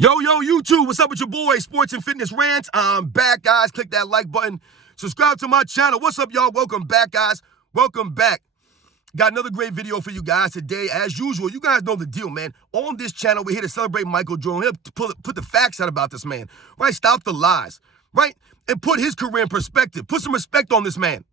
Yo, YouTube, what's up with your boy, Sports and Fitness Rants? I'm back, guys. Click that like button. Subscribe to my channel. What's up, y'all? Welcome back, guys. Welcome back. Got another great video for you guys today. As usual, you guys know the deal, man. On this channel, we're here to celebrate Michael Jordan. We're here to put the facts out about this man, right? Stop the lies, right? And put his career in perspective. Put some respect on this man.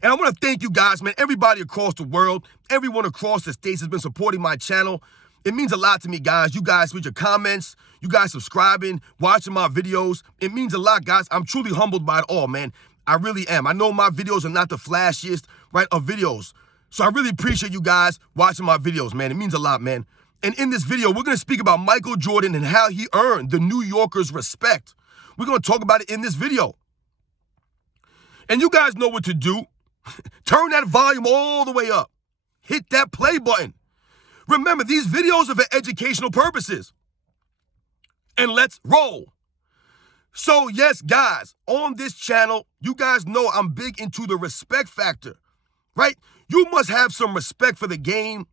And I want to thank you guys, man. Everybody across the world, everyone across the states has been supporting my channel. It means a lot to me, guys. You guys with your comments, you guys subscribing, watching my videos. It means a lot, guys. I'm truly humbled by it all, man. I really am. I know my videos are not the flashiest, right, of videos. So I really appreciate you guys watching my videos, man. It means a lot, man. And in this video, we're going to speak about Michael Jordan and how he earned the New Yorkers' respect. We're going to talk about it in this video. And you guys know what to do. Turn that volume all the way up. Hit that play button. Remember, these videos are for educational purposes. And let's roll. So, yes, guys, on this channel, you guys know I'm big into the respect factor, right? You must have some respect for the game.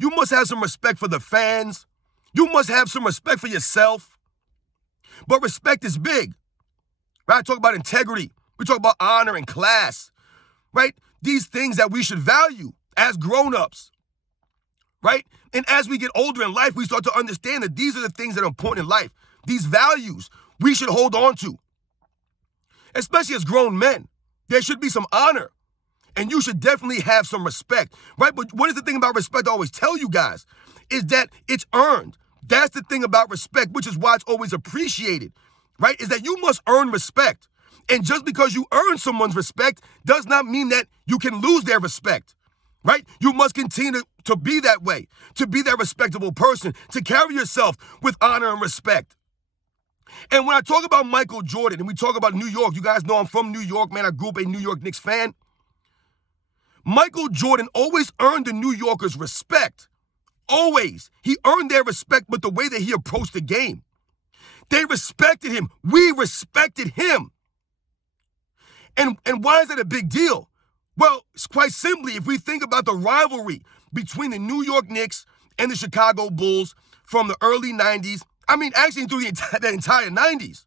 You must have some respect for the fans. You must have some respect for yourself. But respect is big, right? I talk about integrity. We talk about honor and class, right? These things that we should value as grown-ups. Right? And as we get older in life, we start to understand that these are the things that are important in life. These values we should hold on to. Especially as grown men. There should be some honor. And you should definitely have some respect. Right? But what is the thing about respect I always tell you guys? Is that it's earned. That's the thing about respect, which is why it's always appreciated. Right? Is that you must earn respect. And just because you earn someone's respect does not mean that you can lose their respect. Right? You must continue to be that way, to be that respectable person, to carry yourself with honor and respect. And when I talk about Michael Jordan and we talk about New York, you guys know I'm from New York, man. I grew up a New York Knicks fan. Michael Jordan always earned the New Yorkers' respect. Always. He earned their respect with the way that he approached the game. They respected him. We respected him. And why is that a big deal? Well, it's quite simply, if we think about the rivalry between the New York Knicks and the Chicago Bulls from the early 90s, actually through the entire 90s,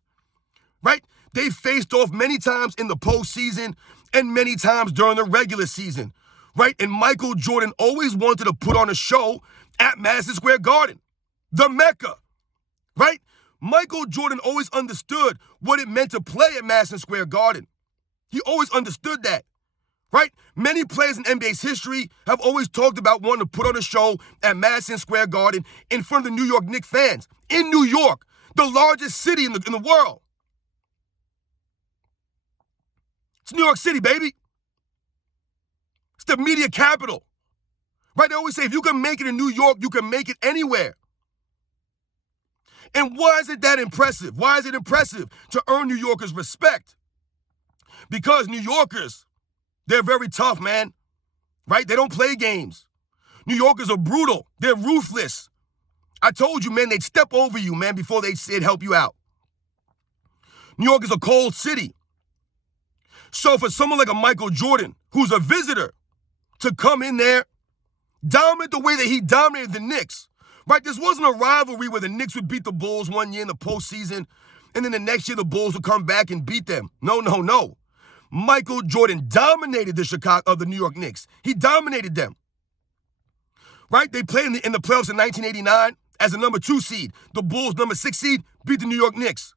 right? They faced off many times in the postseason and many times during the regular season, right? And Michael Jordan always wanted to put on a show at Madison Square Garden, the Mecca, right? Michael Jordan always understood what it meant to play at Madison Square Garden. He always understood that. Right? Many players in NBA's history have always talked about wanting to put on a show at Madison Square Garden in front of the New York Knicks fans. In New York, the largest city in the world. It's New York City, baby. It's the media capital. Right? They always say, if you can make it in New York, you can make it anywhere. And why is it that impressive? Why is it impressive to earn New Yorkers' respect? Because New Yorkers, they're very tough, man, right? They don't play games. New Yorkers are brutal. They're ruthless. I told you, man, they'd step over you, man, before they'd help you out. New York is a cold city. So for someone like a Michael Jordan, who's a visitor, to come in there, dominate the way that he dominated the Knicks, right? This wasn't a rivalry where the Knicks would beat the Bulls one year in the postseason, and then the next year the Bulls would come back and beat them. No. Michael Jordan dominated the New York Knicks. He dominated them. Right? They played in the playoffs in 1989 as a number 2 seed. The Bulls, number 6 seed, beat the New York Knicks.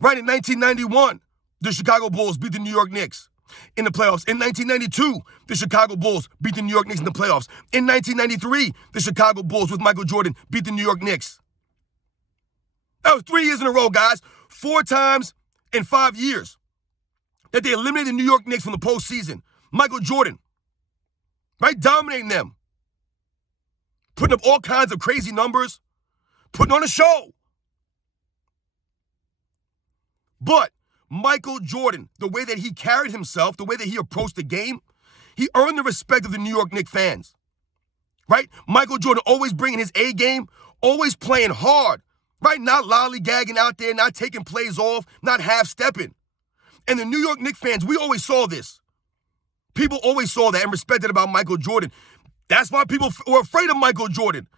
Right? In 1991, the Chicago Bulls beat the New York Knicks in the playoffs. In 1992, the Chicago Bulls beat the New York Knicks in the playoffs. In 1993, the Chicago Bulls with Michael Jordan beat the New York Knicks. That was 3 years in a row, guys. 4 times in 5 years that they eliminated the New York Knicks from the postseason. Michael Jordan, right, dominating them. Putting up all kinds of crazy numbers. Putting on a show. But Michael Jordan, the way that he carried himself, the way that he approached the game, he earned the respect of the New York Knicks fans. Right? Michael Jordan always bringing his A game, always playing hard. Right? Not lollygagging out there, not taking plays off, not half-stepping. And the New York Knicks fans, we always saw this. People always saw that and respected about Michael Jordan. That's why people were afraid of Michael Jordan,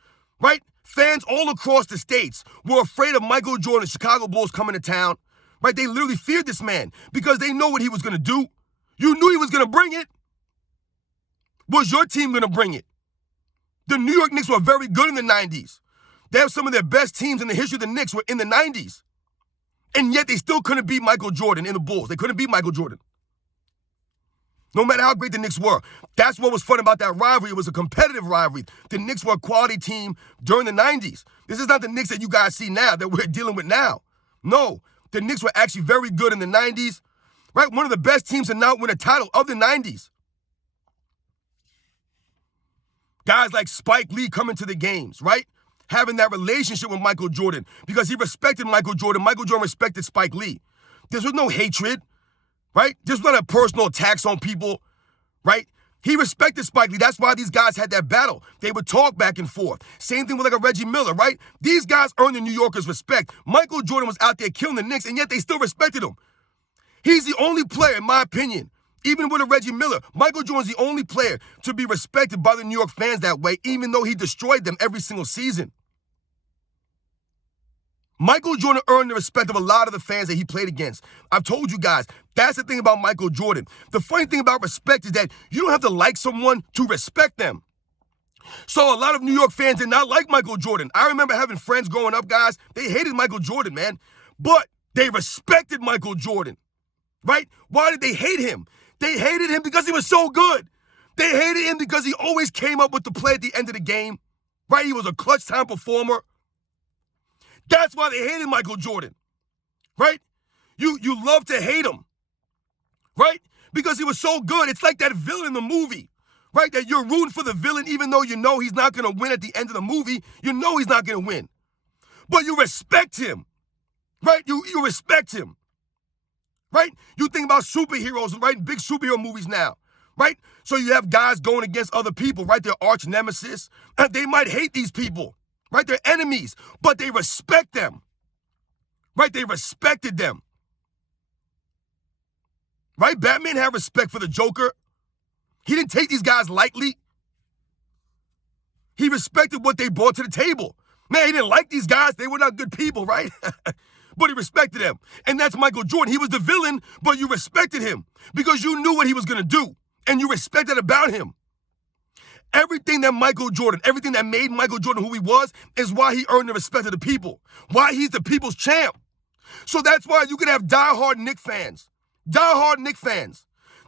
right? Fans all across the states were afraid of Michael Jordan, Chicago Bulls coming to town, right? They literally feared this man because they know what he was going to do. You knew he was going to bring it. Was your team going to bring it? The New York Knicks were very good in the 90s. They have some of their best teams in the history of the Knicks were in the 90s. And yet they still couldn't beat Michael Jordan in the Bulls. They couldn't beat Michael Jordan. No matter how great the Knicks were. That's what was fun about that rivalry. It was a competitive rivalry. The Knicks were a quality team during the 90s. This is not the Knicks that you guys see now, that we're dealing with now. No, the Knicks were actually very good in the 90s, right? One of the best teams to not win a title of the 90s. Guys like Spike Lee coming to the games, right? Having that relationship with Michael Jordan because he respected Michael Jordan. Michael Jordan respected Spike Lee. There was no hatred, right? There's not a personal attacks on people, right? He respected Spike Lee. That's why these guys had that battle. They would talk back and forth. Same thing with like a Reggie Miller, right? These guys earned the New Yorkers' respect. Michael Jordan was out there killing the Knicks, and yet they still respected him. He's the only player, in my opinion, even with a Reggie Miller, Michael Jordan's the only player to be respected by the New York fans that way, even though he destroyed them every single season. Michael Jordan earned the respect of a lot of the fans that he played against. I've told you guys, that's the thing about Michael Jordan. The funny thing about respect is that you don't have to like someone to respect them. So a lot of New York fans did not like Michael Jordan. I remember having friends growing up, guys, they hated Michael Jordan, man. But they respected Michael Jordan, right? Why did they hate him? They hated him because he was so good. They hated him because he always came up with the play at the end of the game, right? He was a clutch time performer. That's why they hated Michael Jordan, right? You love to hate him, right? Because he was so good. It's like that villain in the movie, right? That you're rooting for the villain even though you know he's not going to win at the end of the movie. You know he's not going to win. But you respect him, right? You respect him, right? You think about superheroes, right? Big superhero movies now, right? So you have guys going against other people, right? Their arch nemesis. They might hate these people. Right? They're enemies, but they respect them. Right? They respected them. Right? Batman had respect for the Joker. He didn't take these guys lightly. He respected what they brought to the table. Man, he didn't like these guys. They were not good people, right? But he respected them. And that's Michael Jordan. He was the villain, but you respected him because you knew what he was going to do, and you respected about him. Everything that Michael Jordan, everything that made Michael Jordan who he was is why he earned the respect of the people, why he's the people's champ. So that's why you can have diehard Knicks fans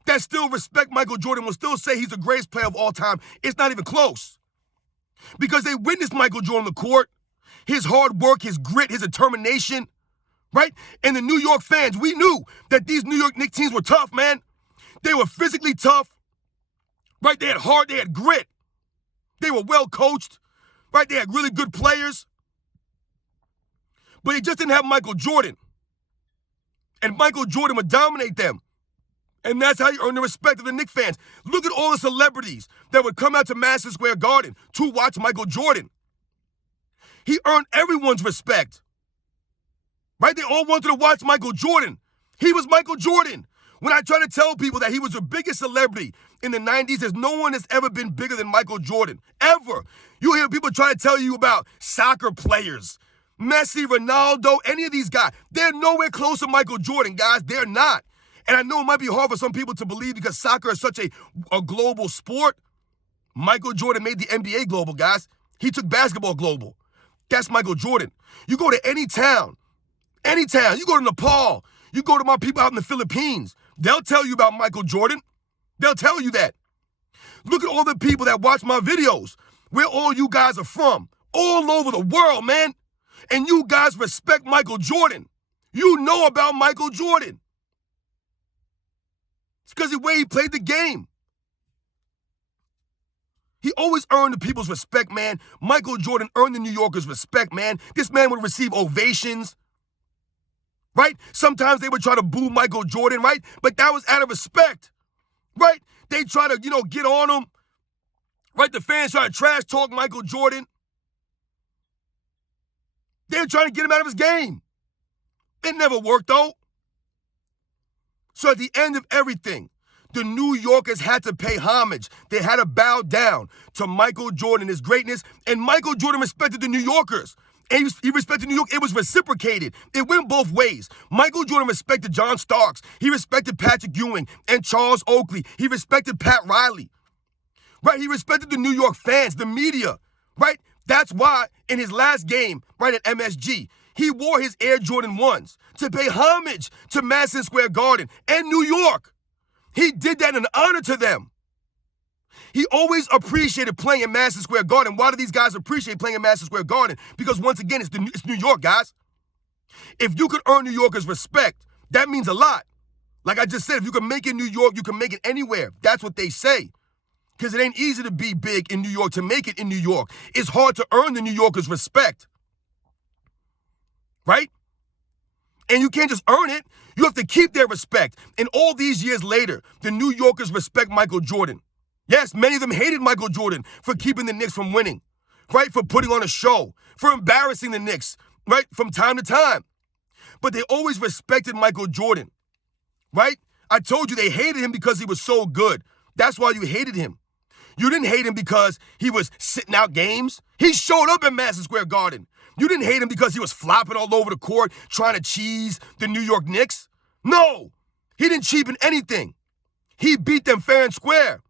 that still respect Michael Jordan, will still say he's the greatest player of all time. It's not even close because they witnessed Michael Jordan on the court, his hard work, his grit, his determination, right? And the New York fans, we knew that these New York Knicks teams were tough, man. They were physically tough, right? They had heart, they had grit. They were well coached, right? They had really good players. But they just didn't have Michael Jordan. And Michael Jordan would dominate them. And that's how you earn the respect of the Knicks fans. Look at all the celebrities that would come out to Madison Square Garden to watch Michael Jordan. He earned everyone's respect. Right? They all wanted to watch Michael Jordan. He was Michael Jordan. When I try to tell people that he was the biggest celebrity in the 90s, there's no one that's ever been bigger than Michael Jordan, ever. You hear people try to tell you about soccer players, Messi, Ronaldo, any of these guys. They're nowhere close to Michael Jordan, guys. They're not. And I know it might be hard for some people to believe because soccer is such a global sport. Michael Jordan made the NBA global, guys. He took basketball global. That's Michael Jordan. You go to any town, you go to Nepal, you go to my people out in the Philippines, they'll tell you about Michael Jordan. They'll tell you that. Look at all the people that watch my videos, where all you guys are from, all over the world, man. And you guys respect Michael Jordan. You know about Michael Jordan. It's because of the way he played the game. He always earned the people's respect, man. Michael Jordan earned the New Yorkers' respect, man. This man would receive ovations, right? Sometimes they would try to boo Michael Jordan, right? But that was out of respect, right? They try to, get on him, right? The fans try to trash talk Michael Jordan. They're trying to get him out of his game. It never worked, though. So at the end of everything, the New Yorkers had to pay homage. They had to bow down to Michael Jordan, his greatness, and Michael Jordan respected the New Yorkers. And he respected New York. It was reciprocated. It went both ways. Michael Jordan respected John Starks. He respected Patrick Ewing and Charles Oakley. He respected Pat Riley. Right? He respected the New York fans, the media. Right? That's why in his last game, right at MSG, he wore his Air Jordan 1s to pay homage to Madison Square Garden and New York. He did that in honor to them. He always appreciated playing in Madison Square Garden. Why do these guys appreciate playing in Madison Square Garden? Because once again, it's New York, guys. If you could earn New Yorkers' respect, that means a lot. Like I just said, if you can make it in New York, you can make it anywhere. That's what they say. Because it ain't easy to be big in New York, to make it in New York. It's hard to earn the New Yorkers' respect. Right? And you can't just earn it. You have to keep their respect. And all these years later, the New Yorkers respect Michael Jordan. Yes, many of them hated Michael Jordan for keeping the Knicks from winning, right? For putting on a show, for embarrassing the Knicks, right? From time to time. But they always respected Michael Jordan, right? I told you they hated him because he was so good. That's why you hated him. You didn't hate him because he was sitting out games. He showed up at Madison Square Garden. You didn't hate him because he was flopping all over the court trying to cheese the New York Knicks. No, he didn't cheapen anything. He beat them fair and square.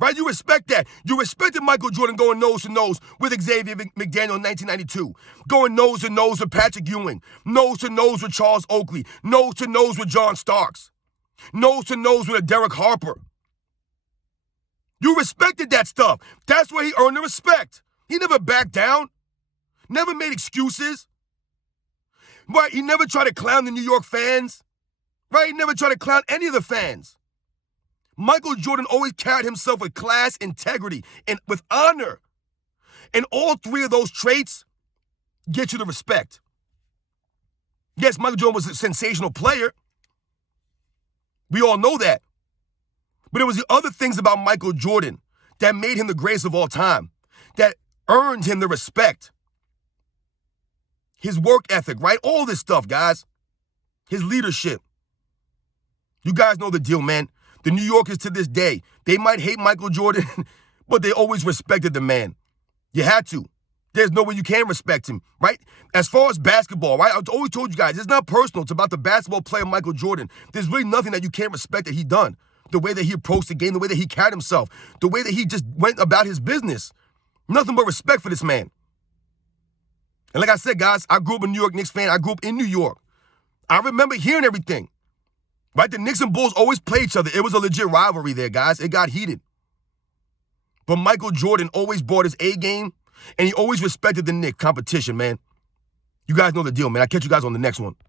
Right? You respect that. You respected Michael Jordan going nose to nose with Xavier McDaniel in 1992. Going nose to nose with Patrick Ewing. Nose to nose with Charles Oakley. Nose to nose with John Starks. Nose to nose with a Derek Harper. You respected that stuff. That's where he earned the respect. He never backed down. Never made excuses. Right? He never tried to clown the New York fans. Right? He never tried to clown any of the fans. Michael Jordan always carried himself with class, integrity, and with honor. And all three of those traits get you the respect. Yes, Michael Jordan was a sensational player. We all know that. But it was the other things about Michael Jordan that made him the greatest of all time, that earned him the respect. His work ethic, right? All this stuff, guys. His leadership. You guys know the deal, man. The New Yorkers to this day, they might hate Michael Jordan, but they always respected the man. You had to. There's no way you can respect him, right? As far as basketball, right? I've always told you guys, it's not personal. It's about the basketball player Michael Jordan. There's really nothing that you can't respect that he done. The way that he approached the game, the way that he carried himself, the way that he just went about his business. Nothing but respect for this man. And like I said, guys, I grew up a New York Knicks fan. I grew up in New York. I remember hearing everything. Right? The Knicks and Bulls always play each other. It was a legit rivalry there, guys. It got heated. But Michael Jordan always brought his A game, and he always respected the Knicks competition, man. You guys know the deal, man. I'll catch you guys on the next one.